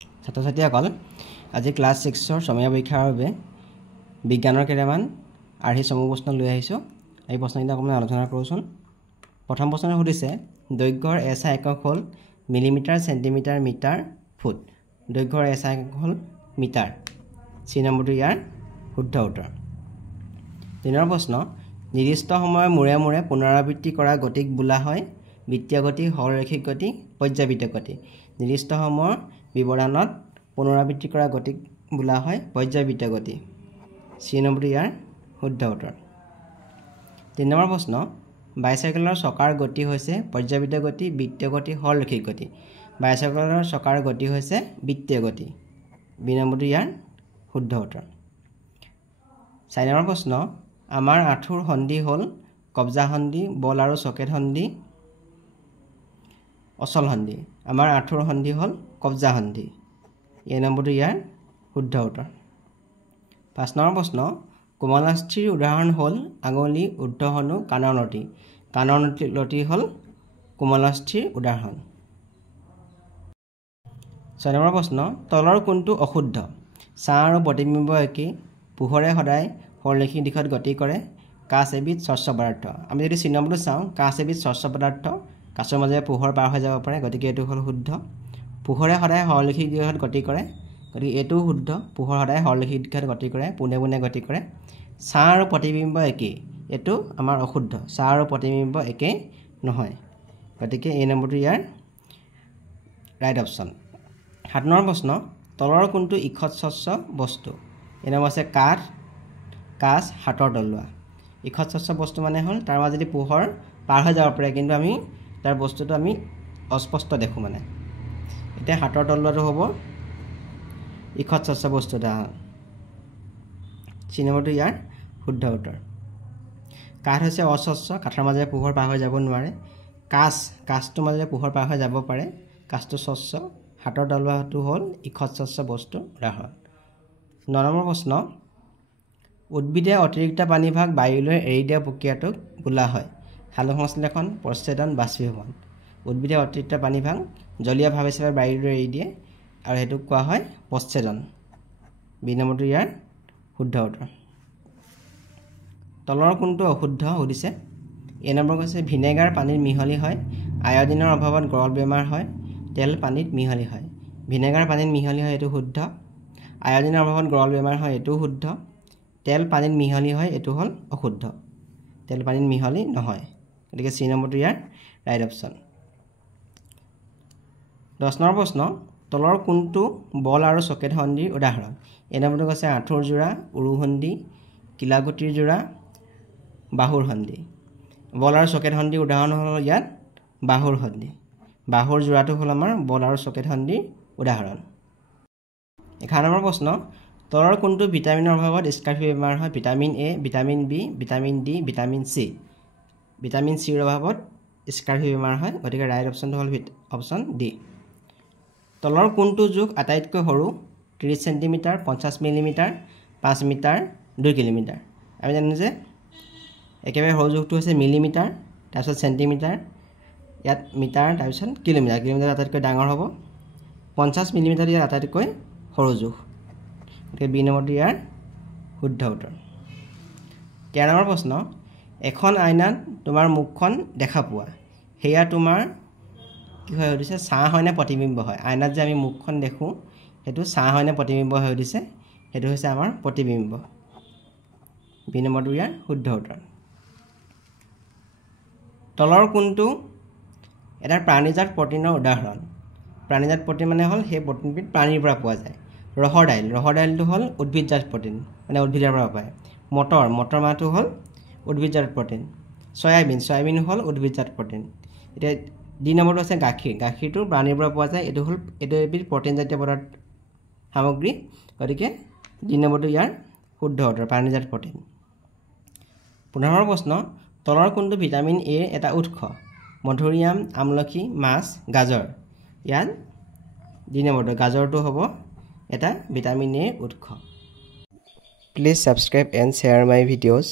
ছাত্ৰ-ছাত্ৰীসকল আজি ক্লাছ 6ৰ সমীয়া পৰীক্ষাৰ বাবে বিজ্ঞানৰ কেইটামান আৰ্হি চমু প্ৰশ্ন লৈ আহিছোঁ। এই প্ৰশ্নকেইটা অকণমান আলোচনা কৰোঁচোন। প্ৰথম প্ৰশ্নটো সুধিছে দৈৰ্ঘ্যৰ এছআই একক হ'ল মিলিমিটাৰ, চেণ্টিমিটাৰ, মিটাৰ, ফুট। দৈৰ্ঘ্যৰ এছআই একক হ'ল মিটাৰ। চি নম্বৰটো ইয়াৰ শুদ্ধ উত্তৰ। 3 নম্বৰ প্ৰশ্ন নিৰ্দিষ্ট সময়ৰ মূৰে মূৰে পুনৰাবৃত্তি কৰা গতিক বোলা হয় বৃত্তীয় গতি, সৰলৰৈখিক গতি, পৰ্যাবৃত্ত গতি। নিৰ্দিষ্ট সময়ৰ ব্যৱধানত পুনৰাবৃত্তি কৰা গতিক বোলা হয় পৰ্যাবৃত্ত গতি। চি নম্বৰটো ইয়াৰ শুদ্ধ উত্তৰ। 3 নম্বৰ প্ৰশ্ন বাইচাইকেলৰ চকাৰ গতি হৈছে পৰ্যাবৃত্ত গতি, বৃত্তীয় গতি, সৰলৰৈখিক গতি। বাইচাইকেলৰ চকাৰ গতি হৈছে বৃত্তীয় গতি। বি নম্বৰটো ইয়াৰ শুদ্ধ উত্তৰ। 4 নম্বৰ প্ৰশ্ন আমাৰ আঁঠুৰ সন্ধি হ'ল কব্জা সন্ধি, বল আৰু চকেট সন্ধি, অচল সন্ধি। আমাৰ আঁঠুৰ সন্ধি হ'ল কব্জা সন্ধি। এই নম্বৰটো ইয়াৰ শুদ্ধ উত্তৰ। 5 নম্বৰ প্ৰশ্ন কোমলাস্থিৰ উদাহৰণ হ'ল আঙুলি, ঊৰ্ধ্বহনু, কাণৰ লতি। কাণৰ লতি হ'ল কোমলাস্থিৰ উদাহৰণ। 6 নম্বৰ প্ৰশ্ন তলৰ কোনটো অশুদ্ধ? ছাঁ আৰু প্ৰতিবিম্ব একেই, পোহৰে সদায় সৰলৰৈখিক দিশত গতি কৰে, কাঁচ এবিধ স্বচ্ছ পদাৰ্থ। আমি যদি চি নম্বৰটো চাওঁ, কাঁচ এবিধ স্বচ্ছ পদাৰ্থ, কাঁচৰ মাজেৰে পোহৰ পাৰ হৈ যাব পাৰে, গতিকে এইটো হ'ল শুদ্ধ। পোহৰে সদায় সৰলৰৈখিক দিশত গতি কৰে, গতিকে এইটোও শুদ্ধ। পোহৰ সদায় সৰলৰৈখিক দিশত গতি কৰে, পোনে পোনে গতি কৰে। ছাঁ আৰু প্ৰতিবিম্ব একেই, এইটো আমাৰ অশুদ্ধ। ছাঁ আৰু প্ৰতিবিম্ব একেই নহয়, গতিকে এই নম্বৰটো ইয়াৰ ৰাইট অপশ্যন। 7 নম্বৰ প্ৰশ্ন তলৰ কোনটো ঈষৎ স্বচ্ছ বস্তু? এই নম্বৰ আছে কাঠ, কাঁচ, হাতৰ তলুৱা। ঈষৎ স্বচ্ছ বস্তু মানে হ'ল তাৰ মাজেদি পোহৰ পাৰ হৈ যাব পাৰে, কিন্তু আমি তাৰ বস্তুটো আমি অস্পষ্ট দেখোঁ মানে। এতিয়া হাতৰ তলুৱাটো হ'ব ঈষৎ স্বচ্ছ বস্তু এটা। চি নম্বৰটো ইয়াৰ শুদ্ধ উত্তৰ। কাঠ হৈছে অস্বচ্ছ, কাঠৰ মাজেৰে পোহৰ পাৰ হৈ যাব নোৱাৰে। কাঁচটোৰ মাজেৰে পোহৰ পাৰ হৈ যাব পাৰে, কাঁচটো স্বচ্ছ। হাতৰ তলুৱাটো হ'ল ঈষৎ স্বচ্ছ বস্তুৰ উদাহৰণ। 9 নম্বৰ প্ৰশ্ন উদ্ভিদে অতিৰিক্ত পানীভাগ বায়ুলৈ এৰি দিয়া প্ৰক্ৰিয়াটোক বোলা হয় সালোকসংশ্লেষণ, প্ৰচ্ছেদন, বাষ্পীভৱন। উদ্ভিদে অতিৰিক্ত পানীভাগ জলীয় ভাৱ হিচাপে বায়ুলৈ এৰি দিয়ে আৰু সেইটোক কোৱা হয় প্ৰচ্ছেদন। বি নম্বৰটো ইয়াৰ শুদ্ধ উত্তৰ। তলৰ কোনটো অশুদ্ধ সুধিছে? এ নম্বৰ কৈছে ভিনেগাৰ পানীত মিহলি হয়, আয়ডিনৰ অভাৱত গৰল বেমাৰ হয়, তেল পানীত মিহলি হয়। ভিনেগাৰ পানীত মিহলি হয়, এইটো শুদ্ধ। আয়ডিনৰ অভাৱত গৰল বেমাৰ হয়, এইটোও শুদ্ধ। তেল পানীত মিহলি হয়, এইটো হ'ল অশুদ্ধ। তেল পানীত মিহলি নহয়, গতিকে চি নম্বৰটো ইয়াৰ ৰাইট অপশ্যন। 10 নম্বৰ প্ৰশ্ন তলৰ কোনটো বল আৰু চকেট সন্ধিৰ উদাহৰণ? এই নম্বৰটো কৈছে আঁঠুৰ যোৰা, উৰু সন্ধি, কিলাকুটিৰ যোৰা, বাহুৰ সন্ধি। বল আৰু চকেট সন্ধিৰ উদাহৰণ হ'ল ইয়াত বাহুৰ সন্ধি। বাহুৰ যোৰাটো হ'ল আমাৰ বল আৰু চকেট সন্ধিৰ উদাহৰণ। 11 নম্বৰ প্ৰশ্ন তলৰ কোনটো ভিটামিনৰ অভাৱত স্কাৰ্ফি বেমাৰ হয়? Vitamin A, vitamin B, vitamin D, vitamin C. Vitamin চিৰ অভাৱত স্কাৰ্ফি বেমাৰ হয়, গতিকে ৰাইট অপশ্যনটো হ'ল অপশ্যন ডি। তলৰ কোনটো জোখ আটাইতকৈ সৰু? 30 চেণ্টিমিটাৰ, 50 মিলিমিটাৰ, 5 মিটাৰ, 2 কিলোমিটাৰ। আমি জানো যে একেবাৰে সৰু জোখটো হৈছে মিলিমিটাৰ, তাৰপিছত চেণ্টিমিটাৰ, ইয়াত মিটাৰ, তাৰপিছত কিলোমিটাৰ। কিলোমিটাৰ আটাইতকৈ ডাঙৰ হ'ব। 50 মিলিমিটাৰ ইয়াত আটাইতকৈ সৰু জোখ, গতিকে বি নম্বৰটো ইয়াৰ শুদ্ধ উত্তৰ। 13 নম্বৰ প্ৰশ্ন এখন আইনাত তোমাৰ মুখখন দেখা পোৱা, সেয়া তোমাৰ কি হয় সুধিছে? ছাঁ হয় নে প্ৰতিবিম্ব হয়? আইনাত যে আমি মুখখন দেখোঁ সেইটো ছাঁ হয় নে প্ৰতিবিম্ব হৈ সুধিছে? সেইটো হৈছে আমাৰ প্ৰতিবিম্ব। বি নম্বৰটো ইয়াৰ শুদ্ধ উত্তৰ। তলৰ কোনটো এটা প্ৰাণীজাত প্ৰটিনৰ উদাহৰণ? প্ৰাণীজাত প্ৰটিন মানে হ'ল সেই প্ৰটিনবিধ প্ৰাণীৰ পৰা পোৱা যায়। ৰহৰ দাইল, ৰহৰ দাইলটো হ'ল উদ্ভিদজাত প্ৰটিন, মানে উদ্ভিদৰ পৰা পায়। মটৰ মাহটো হ'ল উদ্ভিদজাত প্ৰটিন। চয়াবিন হ'ল উদ্ভিদজাত প্ৰটিন। এতিয়া ডি নম্বৰটো আছে গাখীৰ, গাখীৰটো প্ৰাণীৰ পৰা পোৱা যায়, এইটো এবিধ প্ৰটিনজাতীয় পদাৰ্থ সামগ্ৰী, গতিকে ডি নম্বৰটো ইয়াৰ শুদ্ধ উত্তৰ, প্ৰাণীজাত প্ৰটিন। 15 নম্বৰ প্ৰশ্ন তলৰ কোনটো ভিটামিন এৰ এটা উৎস? মধুৰিআম, আমলখি, মাছ, গাজৰ। ইয়াত ডি নম্বৰটো গাজৰটো হ'ব এটা ভিটামিন এৰ উৎস। Please subscribe and share my videos.